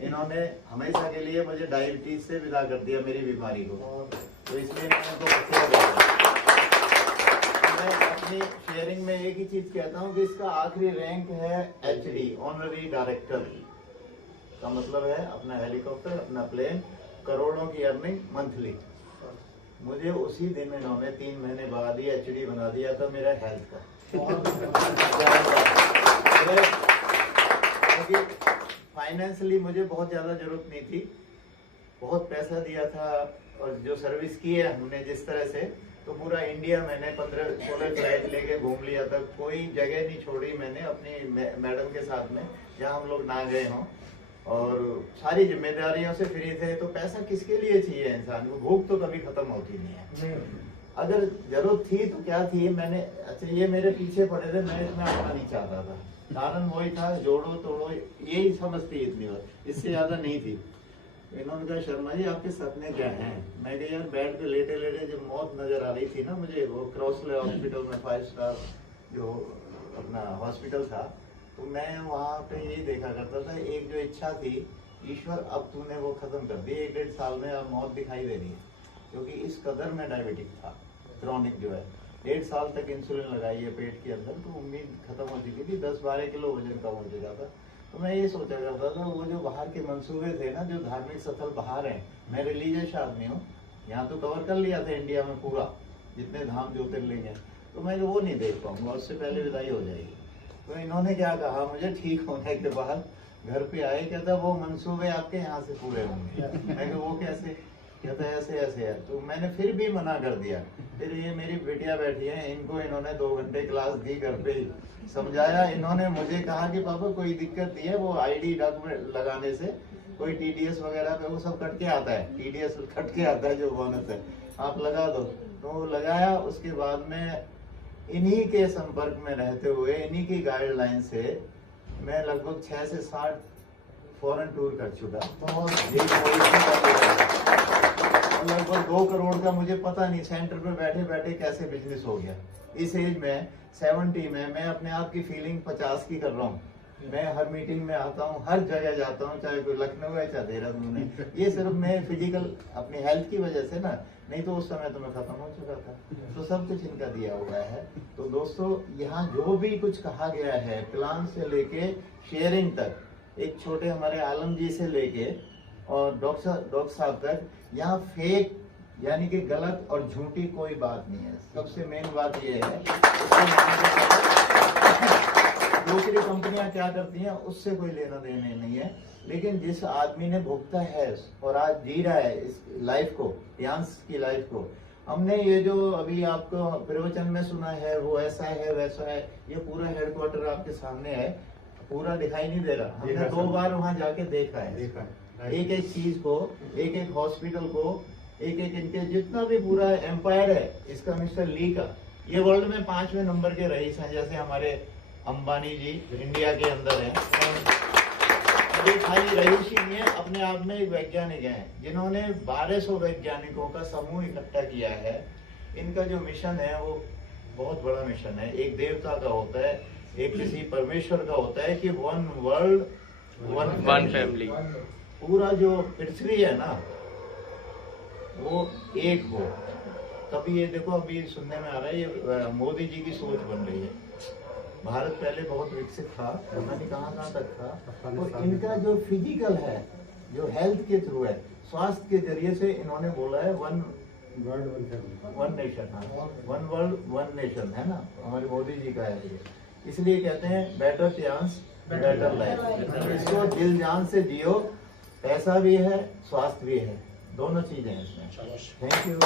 इन्होंने हमेशा के लिए मुझे डायबिटीज से विदा कर दिया, मेरी बीमारी को, तो इसलिए मैं इनको बख्शिया गया। मैं अपनी शेयरिंग में एक ही चीज कहता हूँ कि इसका आखिरी रैंक है HD, ऑनररी डायरेक्टर का मतलब है अपना हेलीकॉप्टर, अपना प्लेन, करोड़ों की अर्निंग मंथली। मुझे उसी दिन इन्होंने 3 महीने बाद ही HD बना दिया था मेरा हेल्थ का। क्योंकि फाइनेंशियली मुझे बहुत ज्यादा जरूरत नहीं थी, बहुत पैसा दिया था और जो सर्विस की है हमने जिस तरह से, तो पूरा इंडिया मैंने 15-16 फ्लाइट लेके घूम लिया था, कोई जगह नहीं छोड़ी मैंने अपनी मैडम के साथ में जहाँ हम लोग ना गए हों, और सारी जिम्मेदारियों से फ्री थे। तो पैसा किसके लिए चाहिए इंसान को, भूख तो कभी खत्म होती नहीं है। अगर जरूरत थी तो क्या थी, मैंने अच्छा ये मेरे पीछे पड़े थे, मैं इतना आना नहीं चाहता था, कारण वही था जोड़ो तोड़ो, यही समझ थी इतनी बार, इससे ज्यादा नहीं थी। इन्होंने कहा शर्मा जी आपके सपने क्या हैं? मैं कहा यार बेड पे लेटे लेटे जब मौत नजर आ रही थी ना मुझे, वो क्रॉसले हॉस्पिटल में 5 स्टार जो अपना हॉस्पिटल था, तो मैं वहाँ पे यही देखा करता था, एक जो इच्छा थी, ईश्वर अब तूने वो खत्म कर दी, 1-1.5 साल में अब मौत दिखाई दे रही है, क्योंकि इस कदर में डायबिटिक था, क्रॉनिक जो है, 1.5 साल तक इंसुलिन लगाई है पेट के अंदर, तो उम्मीद खत्म हो चुकी थी, 10-12 किलो वजन कम हो चुका था। तो मैं ये सोचा करता था वो जो बाहर के मंसूबे थे ना, जो धार्मिक स्थल बाहर हैं, मैं रिलीजियस आदमी हूँ, यहाँ तो कवर कर लिया था इंडिया में पूरा, जितने धाम ज्योतिर्लिंग है, तो मैं वो नहीं देख पाऊंगा, उससे पहले विदाई हो जाएगी। तो इन्होंने क्या कहा, मुझे ठीक होने के बाद घर पे आए, कहता वो मंसूबे आपके यहाँ से पूरे होंगे। मैं वो कैसे? कहता ऐसे ऐसे है। तो मैंने फिर भी मना कर दिया। फिर ये मेरी बेटियां बैठी हैं, इनको इन्होंने 2 घंटे क्लास दी, घर पे ही समझाया। इन्होंने मुझे कहा कि पापा कोई दिक्कत नहीं है, वो ID डॉक्यूमेंट लगाने से कोई TDS वगैरह पे वो सब कट के आता है, TDS कट के आता है जो बोनस है, आप लगा दो। तो लगाया, उसके बाद में इन्हीं के संपर्क में रहते हुए, इन्हीं की गाइडलाइन से मैं लगभग 6 से 7 फॉरेन टूर कर चुका। लगभग 2 करोड़ का मुझे पता नहीं सेंटर पे बैठे बैठे कैसे बिजनेस हो गया। इस एज में 70 में मैं अपने आप की फीलिंग 50 की कर रहा हूँ। मैं हर मीटिंग में आता हूँ, हर जगह जाता हूँ, चाहे कोई लखनऊ है चाहे देहरादून है। ये सिर्फ मैं फिजिकल अपनी हेल्थ की वजह से ना, नहीं तो उस समय तो मैं खत्म हो चुका था। तो सब कुछ इनका दिया हुआ है। तो दोस्तों यहाँ जो भी कुछ कहा गया है, प्लान से लेके शेयरिंग तक, एक छोटे हमारे आलम जी से लेके और डॉक्टर साहब तक, यहाँ फेक यानी कि गलत और झूठी कोई बात नहीं है। सबसे मेन बात यह है, दूसरी कंपनियां क्या करती हैं उससे कोई लेना देना नहीं है, लेकिन जिस आदमी ने भुगता है और आज जी रहा है इस लाइफ को, यांस की लाइफ को, हमने ये जो अभी आपको प्रवचन में सुना है, वो ऐसा है वैसा है, ये पूरा हेडक्वार्टर आपके सामने है, पूरा दिखाई नहीं दे रहा। हमने 2 बार वहां जाके देखा है, एक एक चीज को, एक एक हॉस्पिटल को, एक एक इनके जितना भी पूरा एम्पायर है इसका, मिस्टर ली का, ये वर्ल्ड में 5वें नंबर के रईस हैं। जैसे हमारे अंबानी जी इंडिया के अंदर हैं, ये खाली रईस ही नहीं है, अपने आप में एक वैज्ञानिक हैं जिन्होंने 1200 वैज्ञानिकों का समूह इकट्ठा किया है। इनका जो मिशन है वो बहुत बड़ा मिशन है, एक देवता का होता है, एक किसी परमेश्वर का होता है कि 1 वर्ल्ड 1 फैमिली। पूरा जो पृथ्वी है ना वो एक हो। तभी ये देखो, अभी सुनने में आ रहा है ये मोदी जी की सोच बन रही है। भारत पहले बहुत विकसित था, पता नहीं कहाँ तक था, तो इनका जो फिजिकल है, जो हेल्थ के थ्रू है, स्वास्थ्य के जरिए से इन्होंने बोला है 1 वर्ल्ड 1 नेशन, 1 वर्ल्ड 1 नेशन है ना, हमारे मोदी जी का है ये। इसलिए कहते हैं बेटर चांस बेटर लाइफ। इसको दिल जान से जियो, पैसा भी है, स्वास्थ्य भी है, दोनों चीजें हैं इसमें। Thank you.